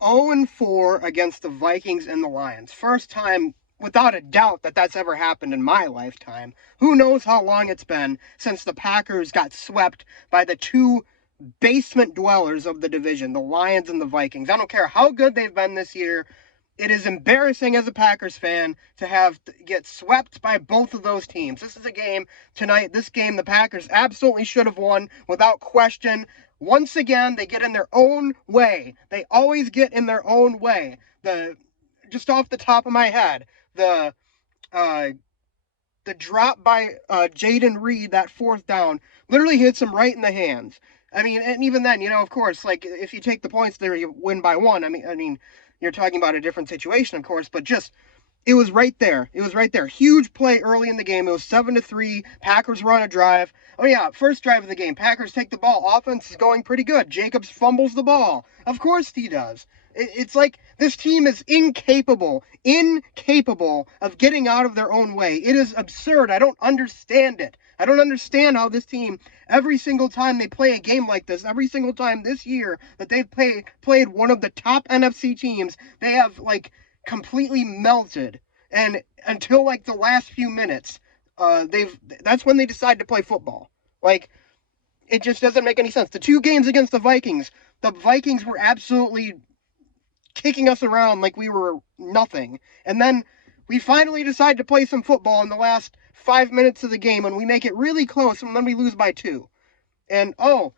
0-4 against the Vikings and the Lions. First time, without a doubt, that that's ever happened in my lifetime. Who knows how long it's been since the Packers got swept by the two basement dwellers of the division, the Lions and the Vikings. I don't care how good they've been this year. It is embarrassing as a Packers fan to get swept by both of those teams. This is a game tonight. This game the Packers absolutely should have won without question. Once again, they get in their own way. They always get in their own way. Just off the top of my head, the drop by Jaden Reed, that fourth down, literally hits him right in the hands. I mean, and even then, of course, like if you take the points there, you win by one. I mean, you're talking about a different situation, of course, but just it was right there. It was right there. Huge play early in the game. It was 7-3. Packers were on a drive. Oh yeah, first drive of the game. Packers take the ball. Offense is going pretty good. Jacobs fumbles the ball. Of course he does. It's like this team is incapable of getting out of their own way. It is absurd. I don't understand it. I don't understand how this team, every single time they play a game like this, every single time this year that they've played one of the top NFC teams, they have like completely melted. And until like the last few minutes, that's when they decide to play football. Like, it just doesn't make any sense. The two games against the Vikings were absolutely kicking us around like we were nothing. And then we finally decide to play some football in the last 5 minutes of the game, and we make it really close, and then we lose by 2. And, a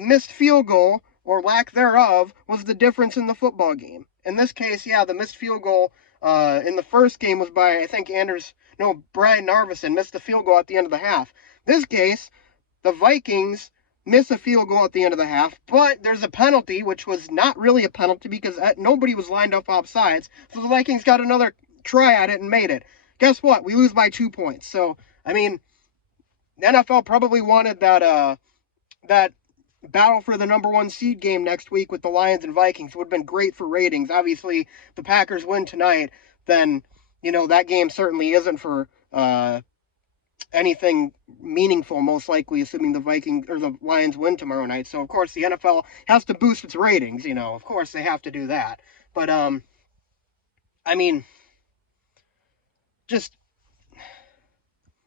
missed field goal, or lack thereof, was the difference in the football game. In this case, yeah, the missed field goal in the first game was by, I think, Brian Narvison missed the field goal at the end of the half. This case, the Vikings miss a field goal at the end of the half, but there's a penalty, which was not really a penalty because nobody was lined up offsides, so the Vikings got another try at it and made it. Guess what? We lose by 2 points. So, I mean, the NFL probably wanted that battle for the number 1 seed game next week with the Lions and Vikings. It would have been great for ratings. Obviously, the Packers win tonight, then, that game certainly isn't for anything meaningful, most likely, assuming the Vikings or the Lions win tomorrow night. So, of course, the NFL has to boost its ratings, Of course, they have to do that. But, I mean, just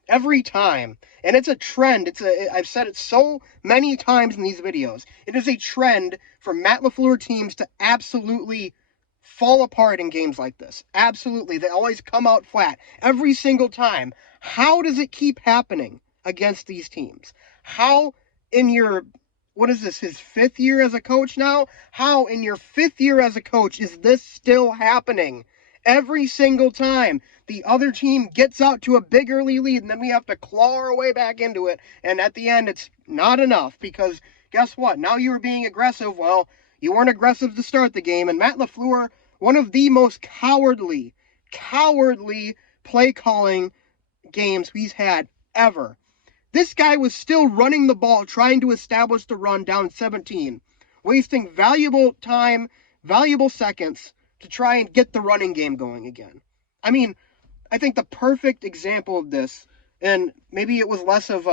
every time, and it's a trend. I've said it so many times in these videos. It is a trend for Matt LaFleur teams to absolutely fall apart in games like this. Absolutely. They always come out flat every single time. How does it keep happening against these teams? How in your, what is this, his 5th year as a coach now? How in your 5th year as a coach is this still happening? Every single time the other team gets out to a big early lead, and then we have to claw our way back into it, and at the end it's not enough, because guess what? Now you were being aggressive. Well, you weren't aggressive to start the game, and Matt LaFleur, one of the most cowardly play calling games he's had ever. This guy was still running the ball, trying to establish the run down 17, wasting valuable time, valuable seconds to try and get the running game going again. I mean, I think the perfect example of this, and maybe it was less of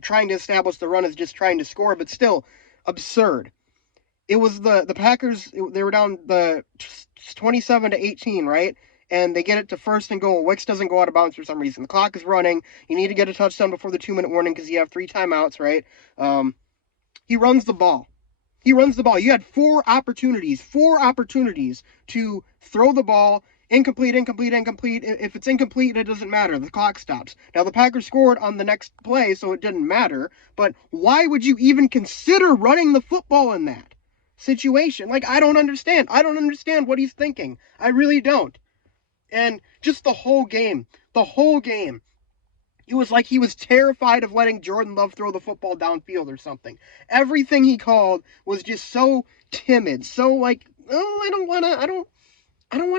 trying to establish the run as just trying to score, but still absurd. It was the Packers. They were down the 27-18, right? And they get it to 1st and goal. Wicks doesn't go out of bounds for some reason. The clock is running. You need to get a touchdown before the 2-minute warning because you have 3 timeouts, right? He runs the ball. You had 4 opportunities to throw the ball. Incomplete. If it's incomplete, it doesn't matter. The clock stops. Now, the Packers scored on the next play, so it didn't matter. But why would you even consider running the football in that situation? Like, I don't understand. I don't understand what he's thinking. I really don't. And just the whole game. It was like he was terrified of letting Jordan Love throw the football downfield or something. Everything he called was just so timid, so like, oh, I don't want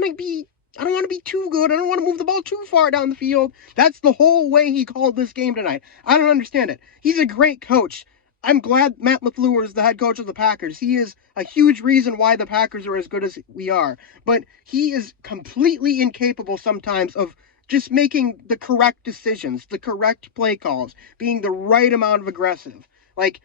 to be too good. I don't want to move the ball too far down the field. That's the whole way he called this game tonight. I don't understand it. He's a great coach. I'm glad Matt LaFleur is the head coach of the Packers. He is a huge reason why the Packers are as good as we are. But he is completely incapable sometimes of just making the correct decisions, the correct play calls, being the right amount of aggressive. Like,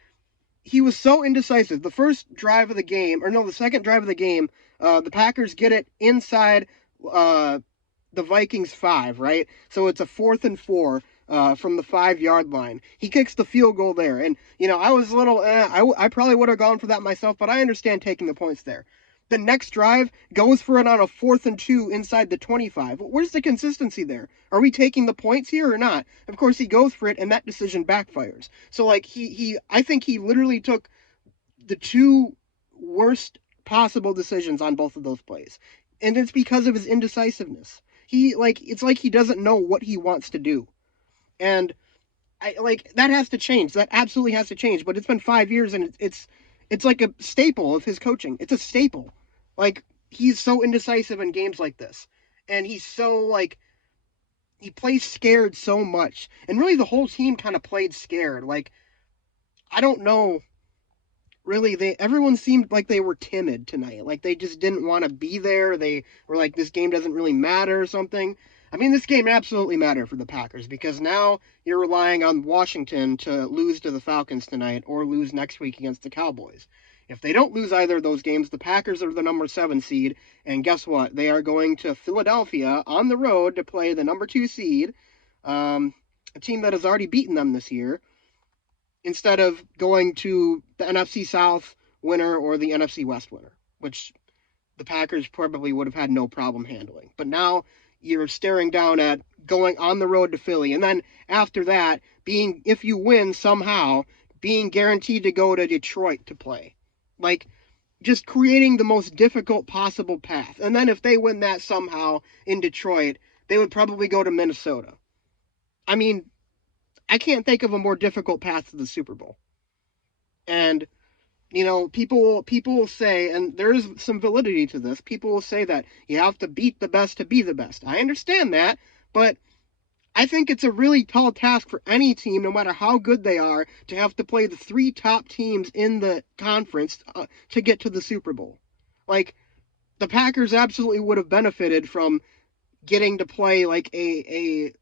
he was so indecisive. The first drive of the game, or no, the second drive of the game, the Packers get it inside uh, the Vikings 5, right? So it's a 4th and 4 from the 5-yard line. He kicks the field goal there. And, I was a little, I probably would have gone for that myself, but I understand taking the points there. The next drive goes for it on a 4th and 2 inside the 25. Where's the consistency there? Are we taking the points here or not? Of course, he goes for it, and that decision backfires. So, like, I think he literally took the two worst possible decisions on both of those plays. And it's because of his indecisiveness. It's like he doesn't know what he wants to do. And that has to change. That absolutely has to change. But it's been 5 years, and it's like a staple of his coaching. It's a staple. Like, he's so indecisive in games like this, and he's so he plays scared so much, and really the whole team kind of played scared. Like, I don't know. Really, everyone seemed like they were timid tonight. Like, they just didn't want to be there. They were like, this game doesn't really matter or something. I mean, this game absolutely mattered for the Packers, because now you're relying on Washington to lose to the Falcons tonight or lose next week against the Cowboys. If they don't lose either of those games, the Packers are the number 7 seed, and guess what? They are going to Philadelphia on the road to play the number 2 seed, a team that has already beaten them this year, instead of going to the NFC South winner or the NFC West winner, which the Packers probably would have had no problem handling. But now you're staring down at going on the road to Philly, and then after that, if you win somehow, being guaranteed to go to Detroit to play. Like, just creating the most difficult possible path. And then if they win that somehow in Detroit, they would probably go to Minnesota. I mean, I can't think of a more difficult path to the Super Bowl. And people will say, and there is some validity to this, people will say that you have to beat the best to be the best. I understand that, but I think it's a really tall task for any team, no matter how good they are, to have to play the 3 top teams in the conference to get to the Super Bowl. Like, the Packers absolutely would have benefited from getting to play like a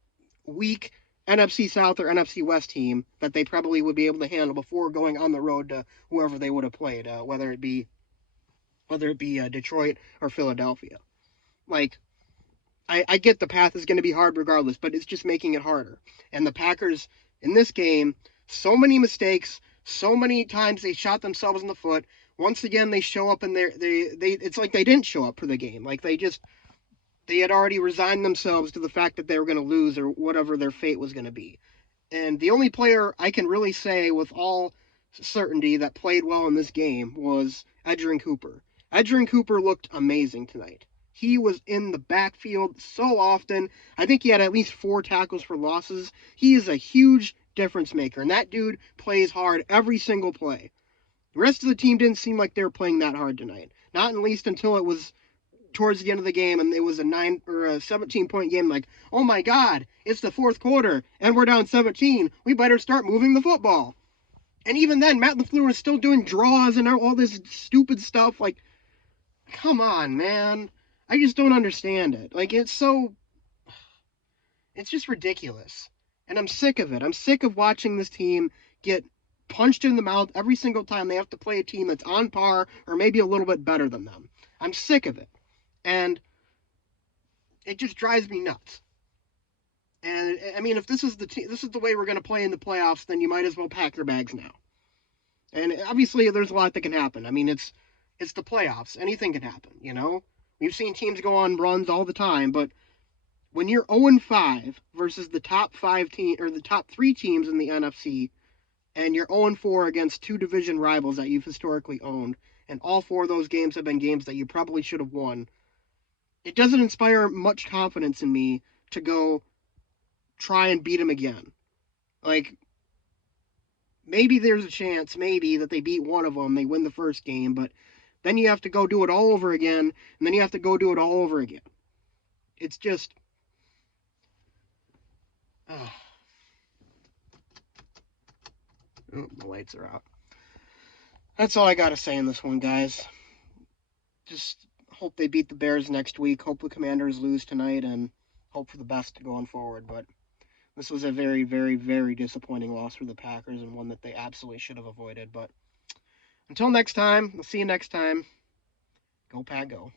weak NFC South or NFC West team that they probably would be able to handle before going on the road to whoever they would have played, whether it be Detroit or Philadelphia. Like, I get the path is going to be hard regardless, but it's just making it harder. And the Packers in this game, so many mistakes, so many times they shot themselves in the foot. Once again, they show up and they it's like they didn't show up for the game. Like, they had already resigned themselves to the fact that they were going to lose or whatever their fate was going to be. And the only player I can really say with all certainty that played well in this game was Edgerrin Cooper. Edgerrin Cooper looked amazing tonight. He was in the backfield so often. I think he had at least 4 tackles for losses. He is a huge difference maker, and that dude plays hard every single play. The rest of the team didn't seem like they were playing that hard tonight. Not at least until it was towards the end of the game and it was a 9 or a 17-point game. Like, oh my God, it's the 4th quarter and we're down 17. We better start moving the football. And even then, Matt LaFleur was still doing draws and all this stupid stuff. Like, come on, man. I just don't understand it. Like, it's just ridiculous. And I'm sick of it. I'm sick of watching this team get punched in the mouth every single time they have to play a team that's on par or maybe a little bit better than them. I'm sick of it. And it just drives me nuts. And I mean, if this is the way we're going to play in the playoffs, then you might as well pack your bags now. And obviously, there's a lot that can happen. I mean, it's the playoffs. Anything can happen. We've seen teams go on runs all the time, but when you're 0-5 versus the top 5 team or the top 3 teams in the NFC, and you're 0-4 against 2 division rivals that you've historically owned, and all 4 of those games have been games that you probably should have won, it doesn't inspire much confidence in me to go try and beat them again. Like, maybe there's a chance, maybe, that they beat one of them, they win the first game, but then you have to go do it all over again, and then you have to go do it all over again. It's just... Oh, the lights are out. That's all I gotta say in this one, guys. Just hope they beat the Bears next week. Hope the Commanders lose tonight, and hope for the best going forward. But this was a very, very, very disappointing loss for the Packers, and one that they absolutely should have avoided. But Until next time, we'll see you next time. Go Pack Go.